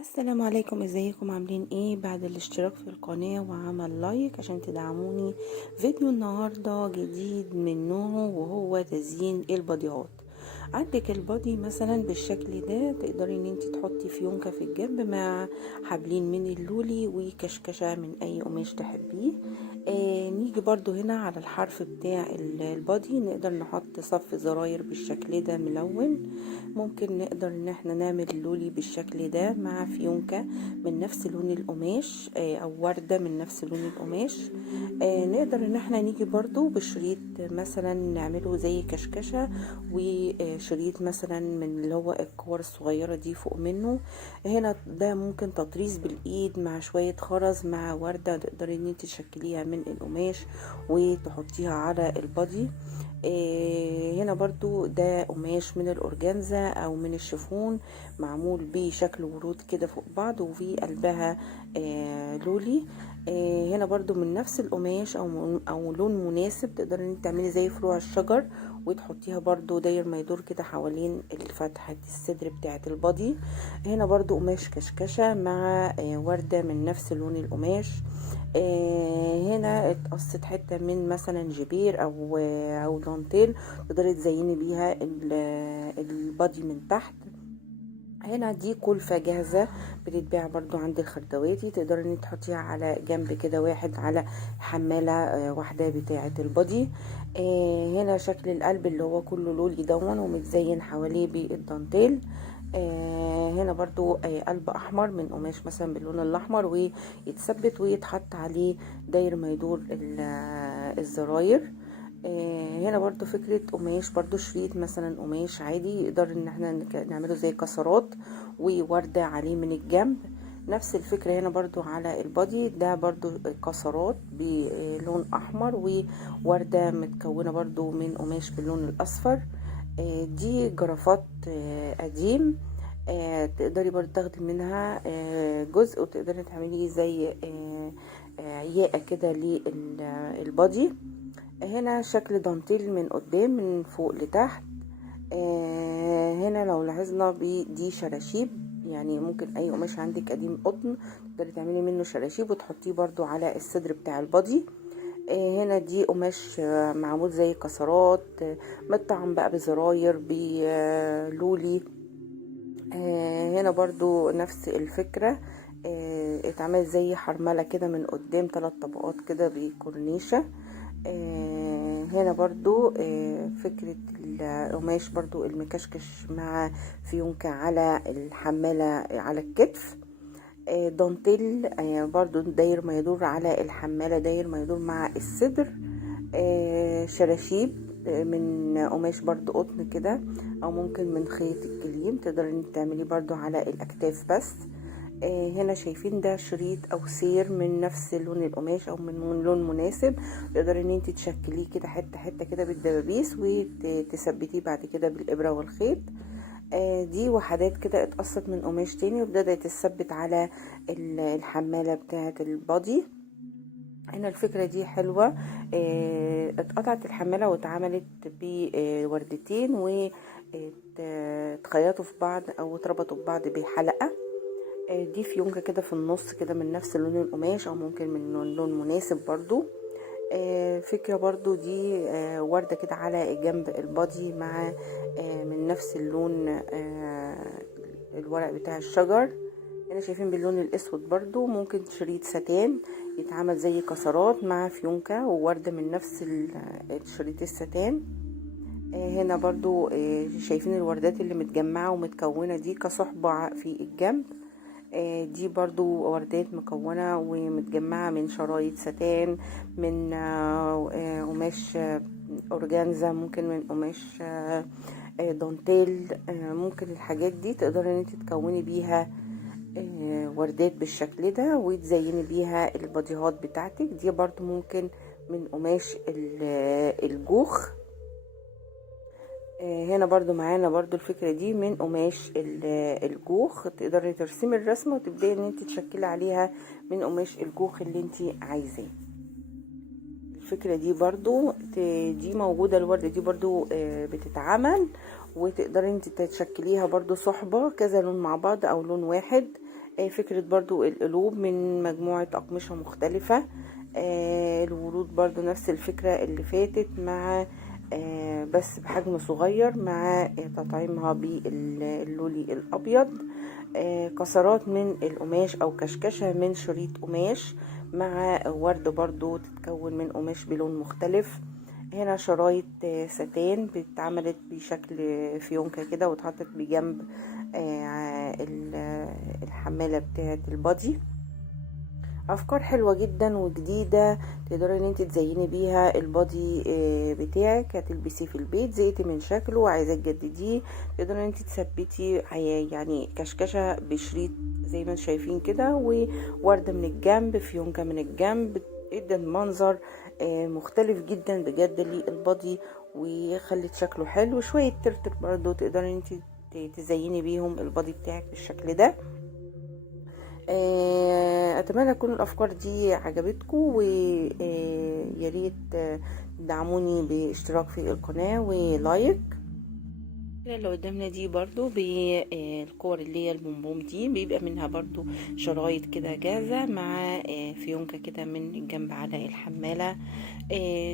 السلام عليكم، ازيكم عاملين ايه؟ بعد الاشتراك في القناة وعمل لايك عشان تدعموني. فيديو النهاردة جديد من نوعه وهو تزيين الباديهات. عندك البادي مثلا بالشكل ده، تقدري ان انت تحطي فيونكة في الجنب مع حبلين من اللولي وكشكشة من اي قماش تحبيه. نيجي برضو هنا على الحرف بتاع البادي، نقدر نحط صف زراير بالشكل ده ملون. ممكن نقدر ان احنا نعمل اللولي بالشكل ده مع فيونكة من نفس لون القماش، او وردة من نفس لون القماش. نقدر ان احنا نيجي برضو بشريط مثلا نعمله زي كشكشة، وشريط مثلا من اللي هو الكور الصغيرة دي فوق منه. هنا ده ممكن تطريز بالايد مع شوية خرز مع وردة، تقدري ان انت تشكليها من القماش وتحطيها على البادي. هنا برضو ده قماش من الأورجانزا أو من الشيفون، معمول بشكل ورود كده فوق بعض وفي قلبها لولي. هنا برضو من نفس القماش أو لون مناسب، تقدري ان انت تعملي زي فروع الشجر وتحطيها برضو داير ما يدور كده حوالين فتحة الصدر بتاعة البادي. هنا برضو قماش كشكشة مع وردة من نفس لون القماش. هنا اتقصت حته من مثلا جبير او دانتيل، تقدري تزيني بيها البادي من تحت. هنا دي كلفة جاهزة بتتباع برضو عند الخردواتي، تقدري ان تحطيها على جنب كده واحد على حمالة واحدة بتاعة البادي. هنا شكل القلب اللي هو كله لولي دون ومتزين حواليه بالدانتيل. هنا برضو قلب احمر من قماش مثلا باللون الاحمر، ويتثبت ويتحط عليه داير ما يدور الزراير. هنا برضو فكرة قماش، برضو شريط مثلا قماش عادي يقدر ان احنا نعمله زي كسرات ووردة عليه من الجنب. نفس الفكرة هنا برضو على البادي ده، برضو كسرات بلون احمر ووردة متكونة برضو من قماش باللون الاصفر. دي جرافات قديم. تقدري برضو تاخدي منها جزء وتقدري تعملي زي ياقة كده للبادي. هنا شكل دانتيل من قدام من فوق لتحت. هنا لو لاحظنا دي شراشيب، يعني ممكن اي قماش عندك قديم قطن تقدري تعملي منه شراشيب وتحطيه برضو على الصدر بتاع البادي. هنا دي قماش معمول زي كسرات، مطعم بقى بزراير بلولي. هنا برضو نفس الفكرة، اتعمل زي حرملة كده من قدام 3 طبقات كده بكورنيشة. هنا برضو فكرة القماش برضو المكشكش مع فيونكة على الحمالة على الكتف. دانتيل برضو داير ما يدور على الحمالة، داير ما يدور مع الصدر. شراشيب من قماش برضو قطن كده، او ممكن من خيط الكليم، تقدري انك تعملي برضو على الاكتاف بس. هنا شايفين ده شريط او سير من نفس لون القماش او من لون مناسب، تقدري ان انت تشكليه كده حته حته كده بالدبابيس وتثبتيه بعد كده بالابره والخيط. دي وحدات كده اتقصت من قماش تاني وابتدت تثبت على الحماله بتاعه البادي. هنا الفكرة دي حلوة. اتقطعت الحمالة واتعملت بوردتين واتخيطوا في بعض او اتربطوا ببعض بحلقة. دي فيونكة كده في النص كده من نفس لون القماش او ممكن من لون مناسب برضو. فكرة برضو دي وردة كده على جنب البادي مع من نفس اللون الورق بتاع الشجر. هنا شايفين باللون الاسود برضو ممكن شريط ستان يتعمل زي كسرات مع فيونكة ووردة من نفس الشريط الستان. هنا برضو شايفين الوردات اللي متجمعة ومتكونة دي كصحبة في الجنب. دي برضو وردات مكونة ومتجمعة من شرايط ستان، من قماش اورجانزا، ممكن من قماش دانتيل. ممكن الحاجات دي تقدري ان انت تكوني بيها وردات بالشكل ده وتزيني بيها الباديهات بتاعتك. دي برضو ممكن من قماش الجوخ. هنا برضو معانا برضو الفكرة دي من قماش الجوخ، تقدري ترسمي الرسمة وتبدأي ان انت تشكلي عليها من قماش الجوخ اللي انت عايزاه. الفكرة دي برضو دي موجودة، الوردة دي برضو بتتعمل وتقدري انت تشكليها برضو صحبة كذا لون مع بعض او لون واحد. فكرة برضو القلوب من مجموعة أقمشة مختلفة. الورود برضو نفس الفكرة اللي فاتت، مع بس بحجم صغير، مع تطعيمها باللولي الأبيض. كسرات من القماش أو كشكشة من شريط قماش، مع ورد برضو تتكون من قماش بلون مختلف. هنا شرايط ستان اتعملت بشكل فيونكة كده واتحطت بجنب الحمالة بتاعة البادي. افكار حلوة جدا وجديدة، تقدري ان انت تزيني بيها البادي بتاعك، هتلبسيه في البيت، زهقتي من شكله وعايزة تجدديه، تقدري ان انت تثبتي يعني كشكشة بشريط زي ما انتم شايفين كده، ووردة من الجنب، فيونكة من الجنب، ادى المنظر مختلف جدا بجد للبادي، وخلت شكله حلو. شوية ترتر برضو تقدري ان انت تزيني بيهم البادي بتاعك بالشكل ده. اتمنى تكون الافكار دي عجبتكم، ويا ريت تدعموني باشتراك في القناه ولايك. اللي قدامنا دي برضو بالكور اللي هي البومبوم دي، بيبقى منها برضو شرايط كده جاهزة، مع فيونكة كده من الجنب على الحمالة.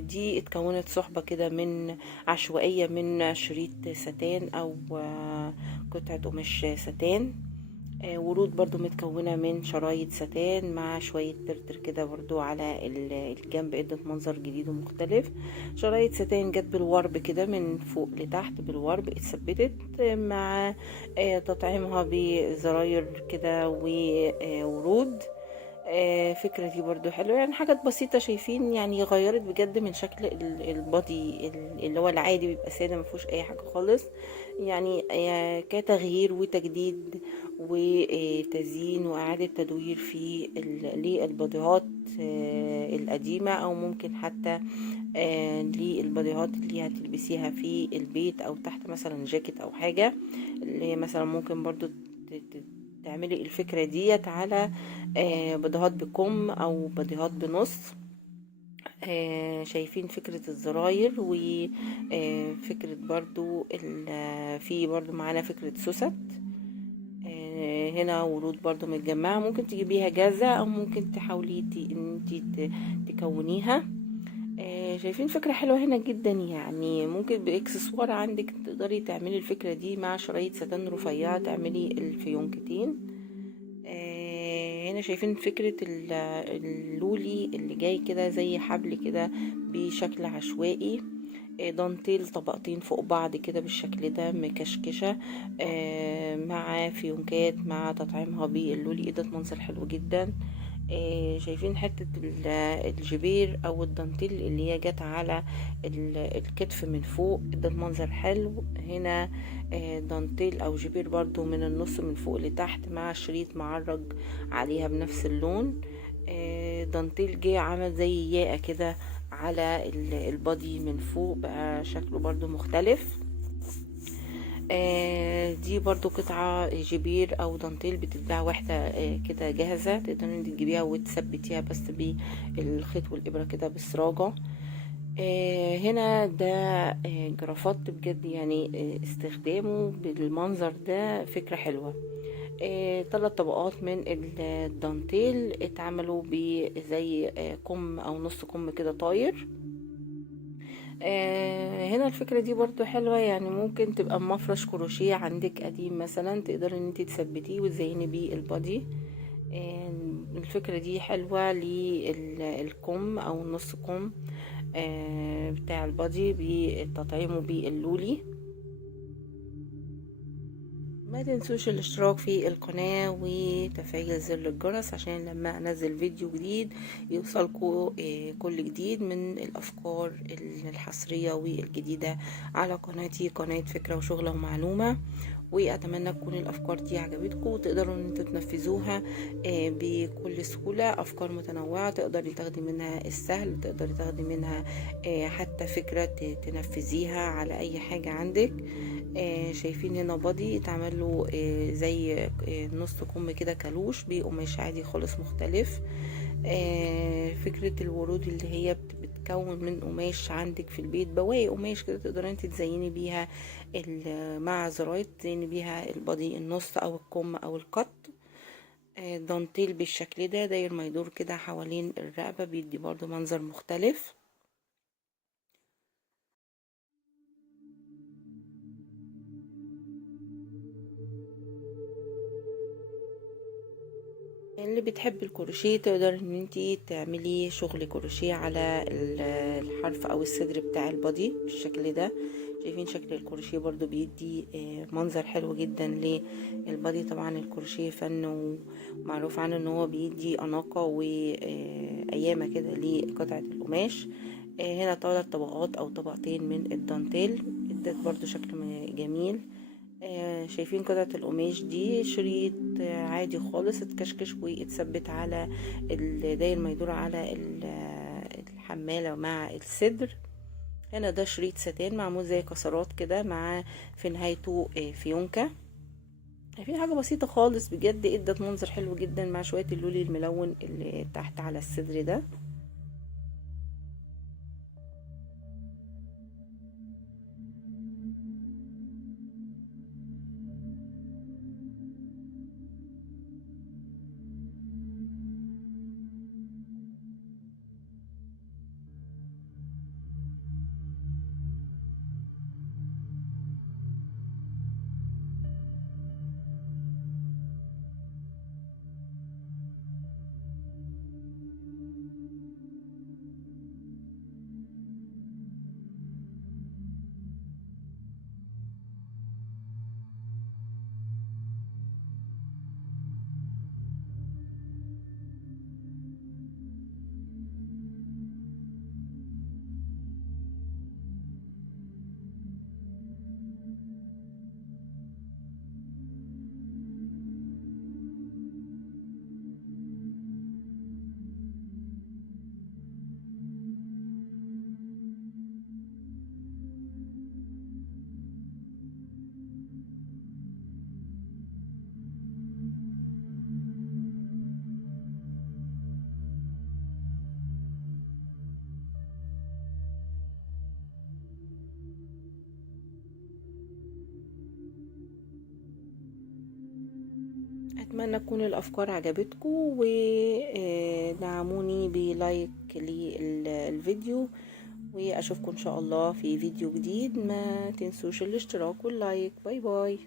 دي اتكونت صحبة كده من عشوائية من شريط ستان او قطعة قماش ستان. ورود برضو متكونة من شرايط ستان مع شوية ترتر كده برضو على الجنب، ادت منظر جديد ومختلف. شرايط ستان جت بالورب كده من فوق لتحت، بالورب اتثبتت، مع تطعيمها بزراير كده وورود. فكرة دي برضو حلوة، يعني حاجات بسيطة شايفين، يعني غيرت بجد من شكل البادي اللي هو العادي بيبقى سادة مفيهوش اي حاجة خالص، يعني كتغيير وتجديد وتزيين وإعادة تدوير في للباديهات القديمة، أو ممكن حتى للباديهات اللي هتلبسيها في البيت، أو تحت مثلا جاكيت أو حاجة، اللي مثلا ممكن برضو تعملي الفكرة ديت على باديهات بكم أو باديهات بنص. شايفين فكرة الزراير، وفكرة برضو في برضو معانا فكرة سوست. هنا ورود برضو متجمعة، ممكن تجيبيها جاهزة او ممكن تحاولي ان انتي تكونيها. شايفين فكرة حلوة هنا جدا، يعني ممكن باكسسوار عندك تقدري تعملي الفكرة دي مع شرايط ستان رفيعة، تعملي الفيونكتين. هنا شايفين فكرة اللولي اللي جاي كده زي حبل كده بشكل عشوائي، دانتيل طبقتين فوق بعض كده بالشكل ده مكشكشة، مع فيونكات، مع تطعيمها باللولي، ادت منظر حلو جدا. شايفين حتة الجبير او الدانتيل اللي هي جت على الكتف من فوق، ادت منظر حلو. هنا دانتيل او جبير برضو من النص من فوق لتحت، مع شريط معرج عليها بنفس اللون. دانتيل جه عمل زي ياقة كده على البادي من فوق، بقى شكله برضو مختلف. دي برضو قطعة جبير او دانتيل بتتباع واحدة كده جاهزة، تقدري انت تجيبيها وتثبتيها بس بالخيط والابرة كده بالسراجة. هنا ده جرافات بجد، يعني استخدامه بالمنظر ده فكرة حلوة. 3 طبقات من الدانتيل اتعملوا بزي كم او نص كم كده طاير. هنا الفكرة دي برضو حلوة، يعني ممكن تبقى مفرش كروشيه عندك قديم مثلا، تقدري ان انت تثبتيه وتزيني بيه البادي. الفكرة دي حلوة للكم او نص كم بتاع البادي بتطعيمه باللولي. ما تنسوش الاشتراك في القناة وتفعيل زر الجرس عشان لما انزل فيديو جديد يوصلكوا كل جديد من الافكار الحصرية والجديدة على قناتي، قناة فكرة وشغلة ومعلومة. واتمنى تكون الافكار دي عجبتكم وتقدروا ان انتوا تنفذوها بكل سهولة. افكار متنوعة تقدري تاخدي منها السهل، تقدري تاخدي منها حتى فكرة تنفذيها على اي حاجة عندك. شايفين هنا بادي اتعمل له زي نص كم كده كالوش بقماش عادي خالص مختلف. فكرة الورود اللي هي بتكون من قماش عندك في البيت، بواقي قماش كده تقدري انت تزيني بيها مع زراير تزيني بيها البادي النص او الكم او القط. دانتيل بالشكل ده داير ما يدور كده حوالين الرقبة، بيدي برضو منظر مختلف. اللي بتحب الكروشيه تقدر ان انتي تعملي شغل كروشيه على الحرف او الصدر بتاع البادي بالشكل ده. شايفين شكل الكروشيه برضو بيدي منظر حلو جدا للبادي. طبعا الكروشيه فن ومعروف عنه ان هو بيدي اناقة وايامة كده لقطعة القماش. هنا 3 طبقات او طبقتين من الدانتيل ادت برضو شكل جميل. شايفين قطعة القماش دي شريط عادي خالص اتكشكش واتثبت على داير ما يدور على الحمالة مع الصدر. هنا ده شريط ستان معمول زي كسرات كده مع في نهايته فيونكة. في حاجة بسيطة خالص بجد ادت منظر حلو جدا مع شوية اللولي الملون اللي تحت على الصدر ده. اتمنى تكون الافكار عجبتكم ودعموني بلايك للفيديو، واشوفكم ان شاء الله في فيديو جديد. ما تنسوش الاشتراك واللايك. باي باي.